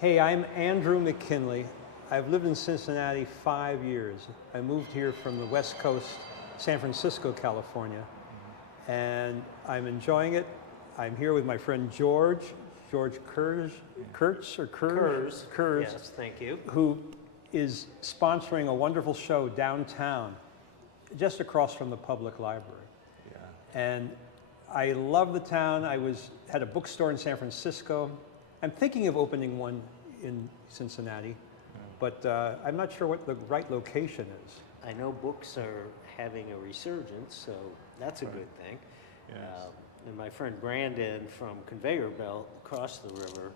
Hey, I'm Andrew McKinley. I've lived in Cincinnati 5 years. I moved here from the West Coast, San Francisco, California, and I'm enjoying it. I'm here with my friend George Kurz, Yes, thank you. who is sponsoring a wonderful show downtown, just across from the public library. Yeah. And I love the town. Had a bookstore in San Francisco. I'm thinking of opening one in Cincinnati, but I'm not sure what the right location is. I know books are having a resurgence, so that's a good thing. Yes. And my friend Brandon from Conveyor Belt across the river.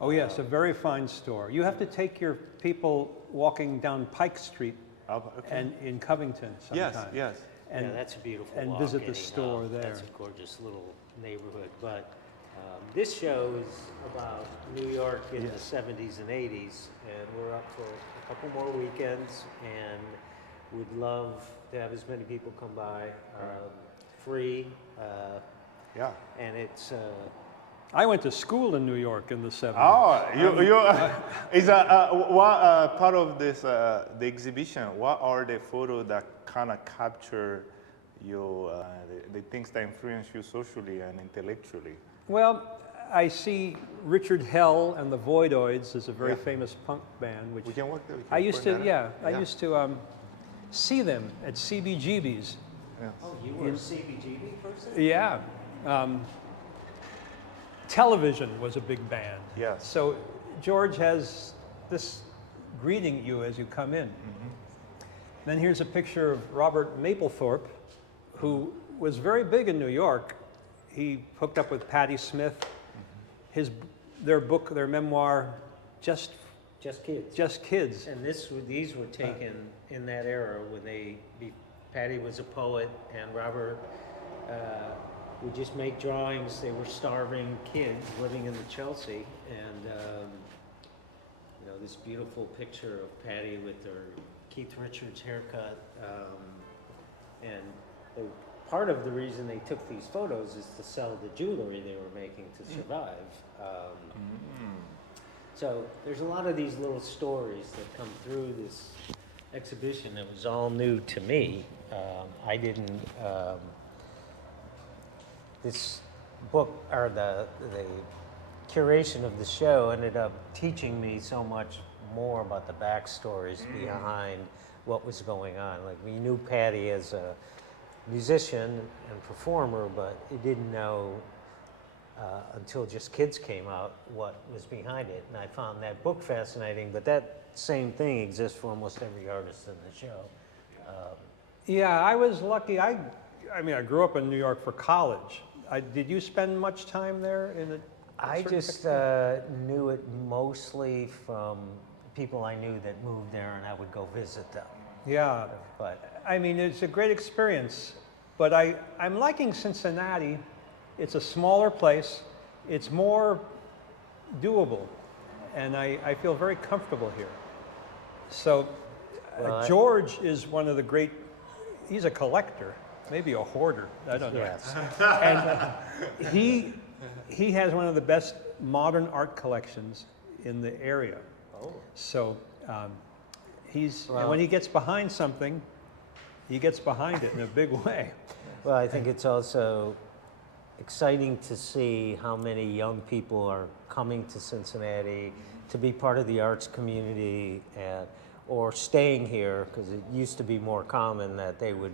Oh yes, a very fine store. You have to take your people walking down Pike Street Okay. and in Covington Yes, sometime. yes. And yeah, that's a beautiful and walk visit the anyhow. store there. That's a gorgeous little neighborhood. But this show is about New York in the 70s and 80s, and we're up for a couple more weekends, and we'd love to have as many people come by. Free. Yeah. And it's I went to school in New York in the 70s. Oh, is what part of this the exhibition? What are the photos that kind of capture you, the things that influence you socially and intellectually? Well, I see Richard Hell and the Voidoids is a very famous punk band, which We can walk there. I used to see them at CBGB's. Yeah. oh, you were a CBGB person? Yeah. Television was a big band. Yes. So George has this greeting you as you come in. Then here's a picture of Robert Mapplethorpe, who was very big in New York. He hooked up with Patti Smith. Their memoir, Just Kids. And these were taken in that era when Patty was a poet and Robert would just make drawings. They were starving kids living in the Chelsea, and this beautiful picture of Patty with her Keith Richards haircut, and part of the reason they took these photos is to sell the jewelry they were making to survive. So there's a lot of these little stories that come through this exhibition that was all new to me. I didn't, this book, or the curation of the show ended up teaching me so much more about the backstories behind what was going on. Like, we knew Patty as a musician and performer, but you didn't know until Just Kids came out what was behind it. And I found that book fascinating, but that same thing exists for almost every artist in the show. Yeah, I was lucky. I grew up in New York for college. Did you spend much time there in a I certain just picture? knew it mostly from people I knew that moved there, and I would go visit them. Yeah, But I mean, it's a great experience, but I'm liking Cincinnati. It's a smaller place. It's more doable, and I feel very comfortable here. So George is one of the great, he's a collector, maybe a hoarder, I don't know. yes, And he has one of the best modern art collections in the area. oh, So and Well- when he gets behind something, he gets behind it in a big way. well, I think it's also exciting to see how many young people are coming to Cincinnati to be part of the arts community, or staying here, because it used to be more common that they would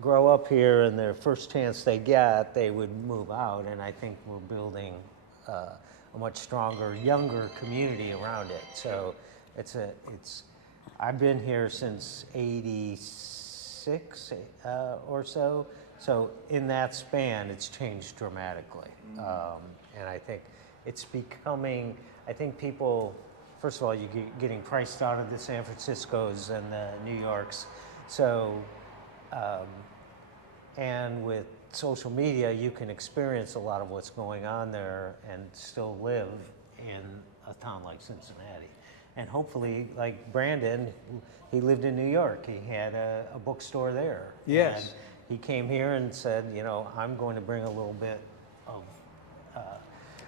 grow up here, and their first chance they get, they would move out. And I think we're building a much stronger, younger community around it. So I've been here since '86 or so. So in that span, it's changed dramatically. And I think it's becoming, I think people, first of all, you're getting priced out of the San Franciscos and the New Yorks. So, and with social media, you can experience a lot of what's going on there and still live in a town like Cincinnati. And hopefully, like Brandon, he lived in New York. He had a bookstore there. Yes. And he came here and said, I'm going to bring a little bit of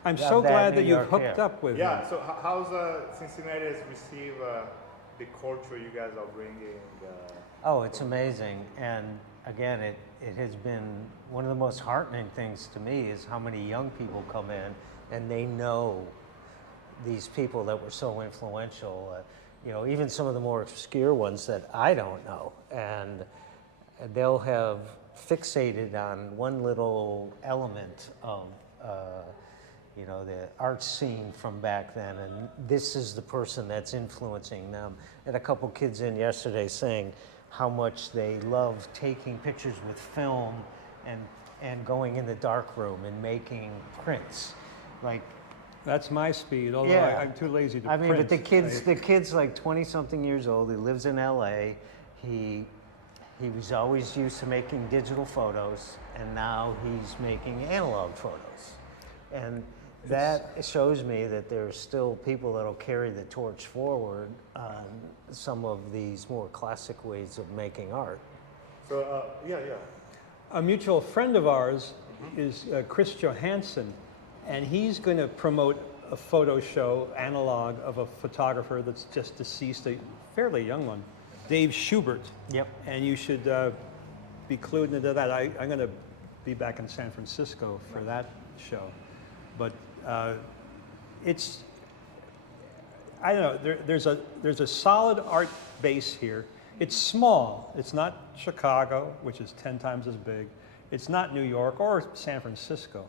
I'm of so that glad New that you've York hooked air. up with Yeah. him. So how's Cincinnati has received the culture you guys are bringing? Oh, it's amazing. And again, it has been one of the most heartening things to me is how many young people come in and they know these people that were so influential. You know, even some of the more obscure ones that I don't know. And they'll have fixated on one little element of, you know, the art scene from back then, and this is the person that's influencing them. And a couple kids in yesterday saying how much they love taking pictures with film and going in the dark room and making prints. Like, That's my speed, although yeah. I'm too lazy to I mean, print. but the kid's like 20-something years old. He lives in LA. He was always used to making digital photos, and now he's making analog photos. And that shows me that there's still people that'll carry the torch forward on some of these more classic ways of making art. So yeah. A mutual friend of ours is Chris Johansson, and he's going to promote a photo show, analog, of a photographer that's just deceased, a fairly young one, Dave Schubert. Yep. And you should be clued into that. I'm going to be back in San Francisco for that show. But it's, I don't know, there's a solid art base here. It's small. It's not Chicago, which is 10 times as big. It's not New York or San Francisco.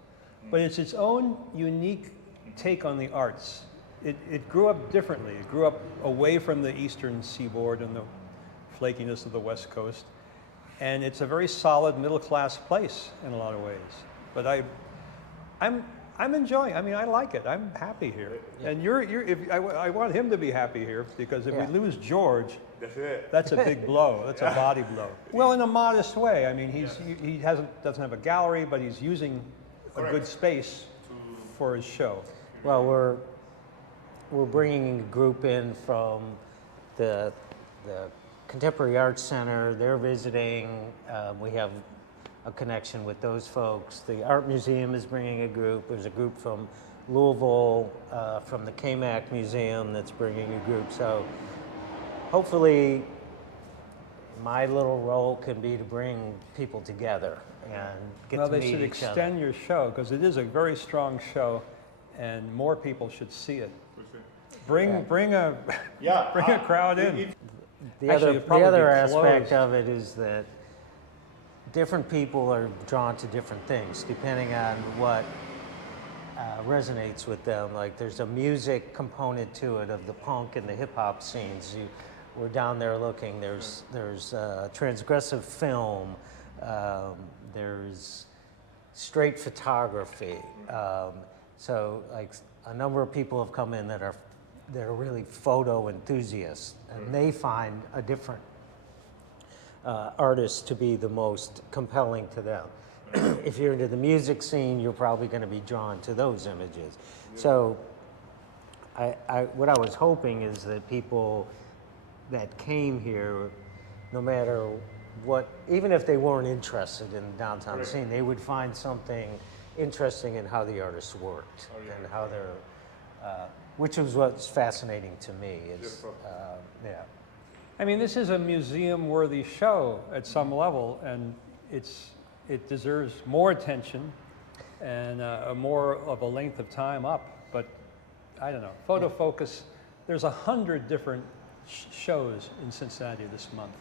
But it's its own unique take on the arts. It grew up differently. It grew up away from the eastern seaboard and the flakiness of the West Coast. And it's a very solid middle-class place in a lot of ways. But I'm enjoying. I mean, I like it. I'm happy here. Yeah. And I want him to be happy here, because if we lose George, that's a big blow. That's a body blow. Well, in a modest way. I mean, he doesn't have a gallery, but he's using a good space for his show. Well, we're bringing a group in from the Contemporary Arts Center. They're visiting. We have a connection with those folks. The Art Museum is bringing a group. There's a group from Louisville, from the KMAC Museum that's bringing a group. So hopefully my little role can be to bring people together and get to meet each other. Well, they should extend your show, because it is a very strong show, and more people should see it. Bring a crowd in. The other aspect of it is that different people are drawn to different things depending on what resonates with them. Like, there's a music component to it of the punk and the hip hop scenes. We're down there looking. There's transgressive film. There's straight photography. So like a number of people have come in that are really photo enthusiasts, and they find a different artist to be the most compelling to them. If you're into the music scene, you're probably going to be drawn to those images. So what I was hoping is that people that came here, no matter what, even if they weren't interested in the downtown scene, they would find something interesting in how the artists worked and how they're, which was what's fascinating to me. Is, yeah. I mean, this is a museum-worthy show at some level, and it deserves more attention and more of a length of time up. But I don't know, Photo Focus, there's 100 different shows in Cincinnati this month.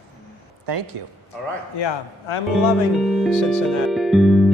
Thank you. All right. Yeah, I'm loving Cincinnati.